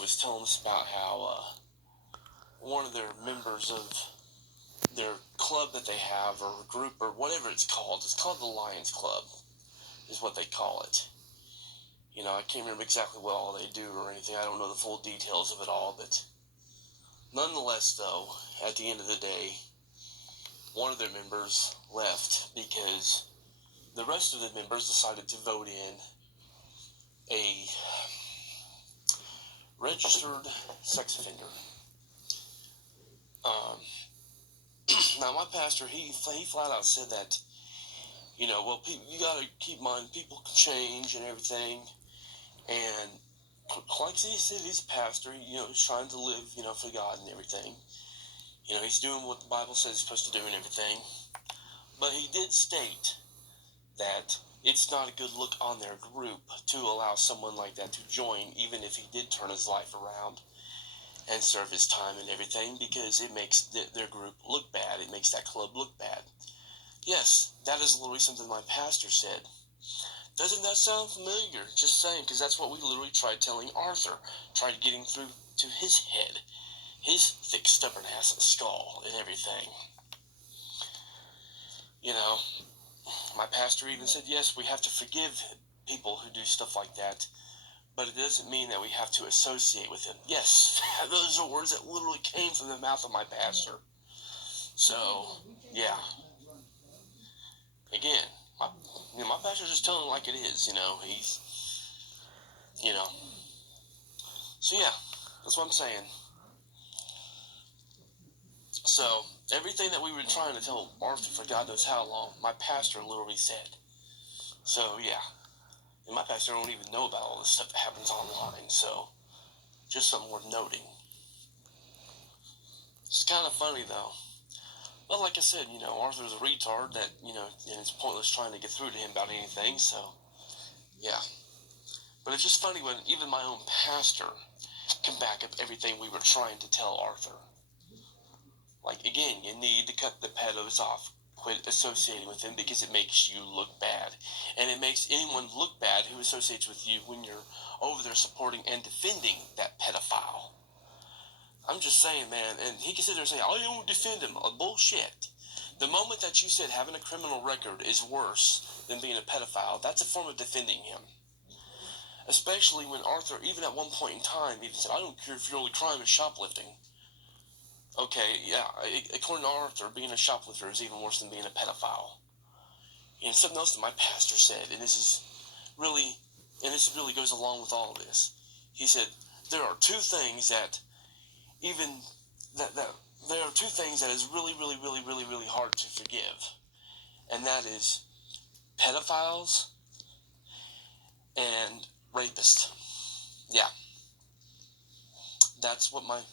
was telling us about how one of their members of their club that they have, or group, or whatever it's called the Lions Club, is what they call it. I can't remember exactly what all they do or anything. I don't know the full details of it all, but nonetheless, though, at the end of the day, one of their members left because the rest of the members decided to vote in a registered sex offender. Now, my pastor, he flat out said that, you got to keep in mind, people can change and everything. And like he said, he's a pastor, he's trying to live, for God and everything. He's doing what the Bible says he's supposed to do and everything. But he did state that it's not a good look on their group to allow someone like that to join, even if he did turn his life around and serve his time and everything, because it makes their group look bad. It makes that club look bad. Yes, that is literally something my pastor said. Doesn't that sound familiar? Just saying, because that's what we literally tried telling Arthur, tried getting through to his head, his thick, stubborn-ass skull and everything. My pastor even said, yes, we have to forgive people who do stuff like that, but it doesn't mean that we have to associate with them. Yes, those are words that literally came from the mouth of my pastor. So, yeah. Again, my pastor's just telling it like it is, he's, So, yeah, that's what I'm saying. So, everything that we were trying to tell Arthur for God knows how long, my pastor literally said. So, yeah. And my pastor don't even know about all this stuff that happens online, so just something worth noting. It's kind of funny, though. But like I said, Arthur's a retard that, and it's pointless trying to get through to him about anything, so, yeah. But it's just funny when even my own pastor can back up everything we were trying to tell Arthur. Like, again, you need to cut the pedos off. Quit associating with them because it makes you look bad. And it makes anyone look bad who associates with you when you're over there supporting and defending that pedophile. I'm just saying, man, and he can sit there and say, oh, you won't defend him. Bullshit. The moment that you said having a criminal record is worse than being a pedophile, that's a form of defending him. Especially when Arthur, even at one point in time, even said, I don't care if your only crime is shoplifting. Okay, yeah, according to Arthur, being a shoplifter is even worse than being a pedophile. And something else that my pastor said, and this really goes along with all of this. He said, there are two things that is really, really, really, really, really hard to forgive. And that is pedophiles and rapists. Yeah. That's what my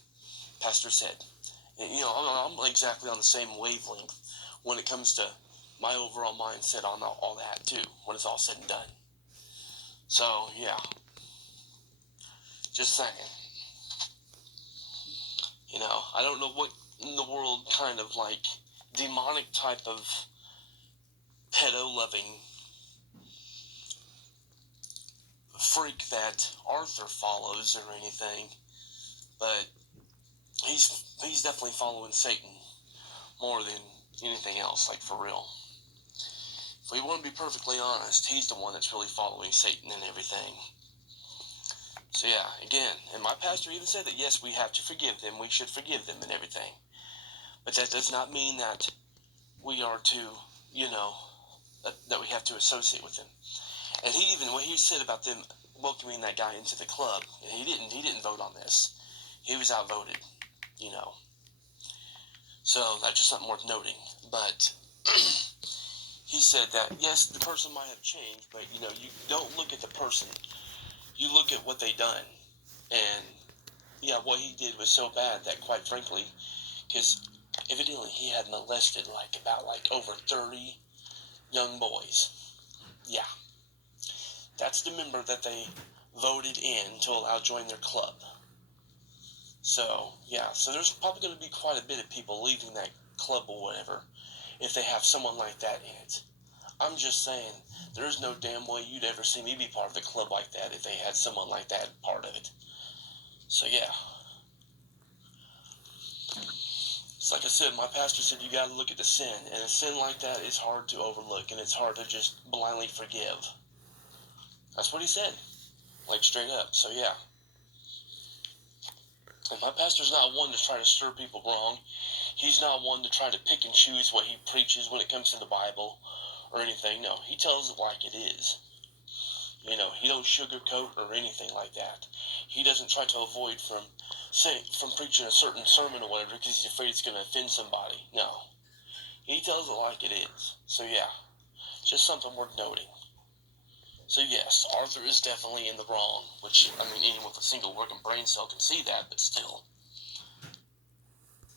pastor said. And, I'm exactly on the same wavelength when it comes to my overall mindset on all that, too, when it's all said and done. So, yeah. Just saying. I don't know what in the world kind of, demonic type of pedo-loving freak that Arthur follows or anything, but he's definitely following Satan more than anything else, for real. If we want to be perfectly honest, he's the one that's really following Satan and everything. So yeah, again, and my pastor even said that yes, we have to forgive them, we should forgive them and everything. But that does not mean that we are to, that we have to associate with them. And what he said about them welcoming that guy into the club, and he didn't vote on this. He was outvoted, So that's just something worth noting. But he said that, yes, the person might have changed, but, you don't look at the person. You look at what they done. And, yeah, what he did was so bad that, quite frankly, because evidently he had molested, about over 30 young boys. Yeah. That's the member that they voted in to allow join their club. So, yeah, so there's probably going to be quite a bit of people leaving that club or whatever if they have someone like that in it. I'm just saying, there's no damn way you'd ever see me be part of a club like that if they had someone like that part of it. So yeah. It's like I said, my pastor said you gotta look at the sin, and a sin like that is hard to overlook, and it's hard to just blindly forgive. That's what he said. Like, straight up. So yeah. And my pastor's not one to try to stir people wrong. He's not one to try to pick and choose what he preaches when it comes to the Bible or anything. No, he tells it like it is. He don't sugarcoat or anything like that. He doesn't try to avoid from preaching a certain sermon or whatever because he's afraid it's going to offend somebody. No, he tells it like it is. So yeah, just something worth noting. So yes, Arthur is definitely in the wrong, which, I mean, anyone with a single working brain cell can see that, but still.